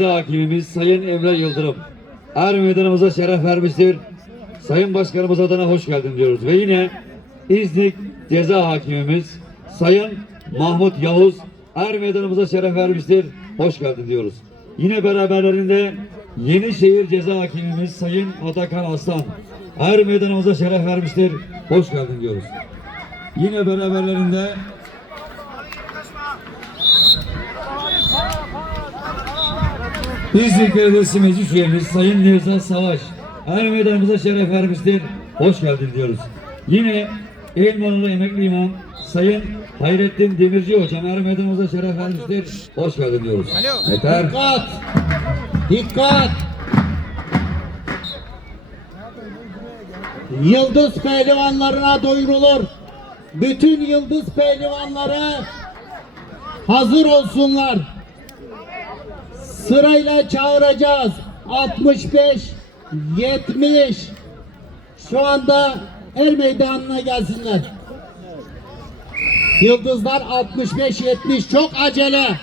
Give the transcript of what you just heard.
Hakimimiz Sayın Emre Yıldırım. Er meydanımıza şeref vermiştir. Sayın Başkanımız adına hoş geldin diyoruz. Ve yine İznik Ceza Hakimimiz Sayın Mahmut Yavuz Er meydanımıza şeref vermiştir. Hoş geldin diyoruz. Yine beraberlerinde Yenişehir Ceza Hakimimiz Sayın Atakan Aslan Er meydanımıza şeref vermiştir. Hoş geldin diyoruz. Yine beraberlerinde İznik Belediyesi Meclis Üyemiz Sayın Nevzat Savaş her meydanımıza şeref vermiştir. Hoş geldin diyoruz. Yine Elmalılı Emekli İmam Sayın Hayrettin Demirci Hocam her meydanımıza şeref vermiştir. Hoş geldin diyoruz. Yeter. Dikkat! Dikkat! Yıldız pehlivanlarına doyurulur. Bütün yıldız pehlivanları hazır olsunlar. Sırayla çağıracağız. 65, 70. Şu anda er meydanına gelsinler. Yıldızlar 65, 70 çok acele.